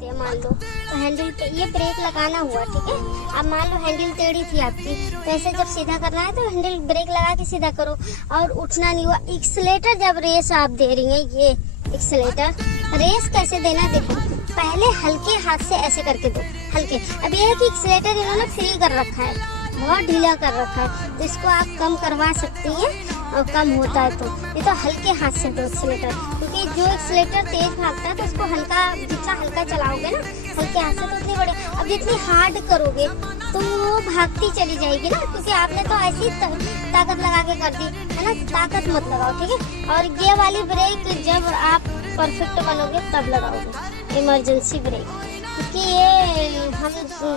होती है मान लो, तो हैंडल पे ये ब्रेक लगाना हुआ, ठीक है। अब मान लो हैंडल टेढ़ी थी आपकी, तो ऐसे जब सीधा करना है तो हैंडल ब्रेक लगा के सीधा करो और उठना नहीं हुआ। एक्सीलेटर जब रेस आप दे रही हैं, ये एक्सीलेटर रेस कैसे देना, देखो पहले हल्के हाथ से ऐसे करके दो, हल्के। अब ये है कि एक्सीलेटर इन्होंने फ्री कर रखा है, बहुत ढीला कर रखा है, तो इसको आप कम करवा सकती हैं और कम होता है तो ये तो हल्के हाथ से दो एक्सीलेटर, क्योंकि जो एक्सीलेटर तेज भागता है तो उसको हल्का, जितना हल्का चलाओगे ना हल्के हाथ से तो उतनी बड़े। अब जितनी हार्ड करोगे तो वो भागती चली जाएगी ना, क्योंकि आपने तो ऐसी ताकत लगा के कर दी है ना, ताकत मत लगाओ, ठीक है। और ये वाली ब्रेक जब आप परफेक्ट बनोगे तब लगाओगे, इमरजेंसी ब्रेक, क्योंकि ये हम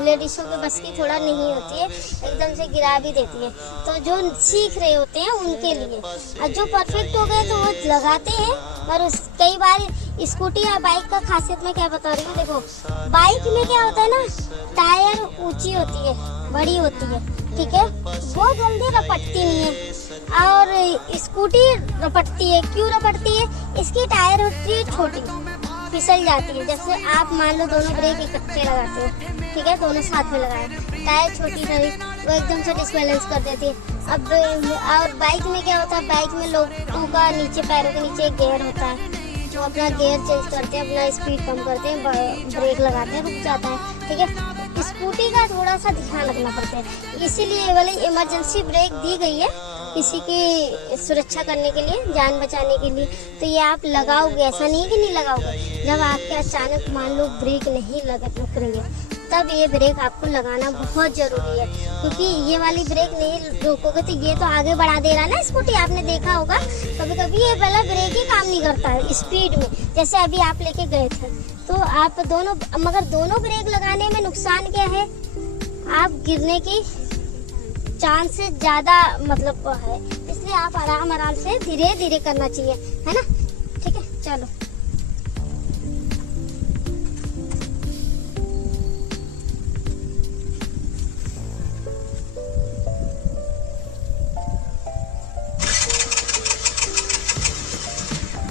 लेडीज़ों के बस की थोड़ा नहीं होती है, एकदम से गिरा भी देती है। तो जो सीख रहे होते हैं उनके लिए, और जो परफेक्ट हो गए तो वो लगाते हैं। और कई बार स्कूटी या बाइक का खासियत मैं क्या बता रही हूँ, देखो बाइक में क्या होता है ना, टायर ऊंची होती है, बड़ी होती है, ठीक है, वो जल्दी रपटती नहीं है। और स्कूटी रपटती है, क्यों रपटती है, इसकी टायर होती है छोटी, फिसल जाती है। जैसे आप मान लो दोनों ब्रेक इकट्ठे लगाते हो, ठीक है, दोनों साथ में लगाए, टायर छोटी रही वो एकदम से डिसबैलेंस कर देती है। अब और बाइक में क्या होता है, बाइक में लोगों का नीचे पैरों के नीचे एक गियर होता है, जो अपना गियर चेंज करते हैं, अपना स्पीड कम करते हैं, ब्रेक लगाते हैं, रुक जाता है, ठीक है। स्कूटी का थोड़ा सा ध्यान रखना पड़ता है, इसीलिए ये वाली इमरजेंसी ब्रेक दी गई है किसी की सुरक्षा करने के लिए, जान बचाने के लिए। तो ये आप लगाओगे, ऐसा नहीं कि नहीं लगाओगे, जब आपके अचानक मान लो ब्रेक नहीं रुक रही है तब ये ब्रेक आपको लगाना बहुत ज़रूरी है, क्योंकि ये वाली ब्रेक नहीं रोकोगे तो ये तो आगे बढ़ा दे रहा है ना स्कूटी। आपने देखा होगा कभी कभी ये वाला ब्रेक ही काम नहीं करता है स्पीड में, जैसे अभी आप लेके गए थे। तो आप दोनों, मगर दोनों ब्रेक लगाने में नुकसान क्या है, आप गिरने की चांस ज़्यादा मतलब है, इसलिए आप आराम से धीरे धीरे करना चाहिए, है ना, ठीक है। चलो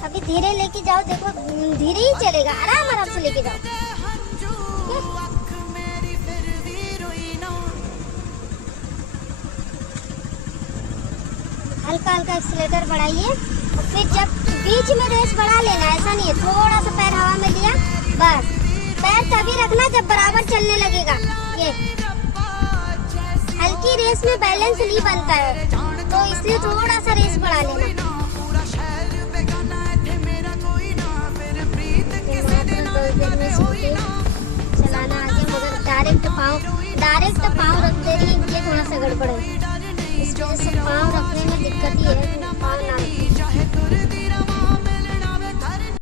अभी धीरे लेके जाओ, देखो धीरे ही चलेगा, आराम से लेके जाओ। हल्का हल्का एक्सीलेटर बढ़ाइए, और फिर जब बीच में रेस बढ़ा लेना, ऐसा नहीं है थोड़ा सा पैर हवा में लिया बस, पैर तभी रखना जब बराबर चलने लगेगा। ये हल्की रेस में बैलेंस नहीं बनता है, तो इसलिए थोड़ा सा रेस बढ़ा लेना। चलाना आगे, मगर डायरेक्ट पाँव रख दे रही है, ये थोड़ा सा गड़बड़ है, इस वजह से पाँव रखने में दिक्कत ही है, पाँव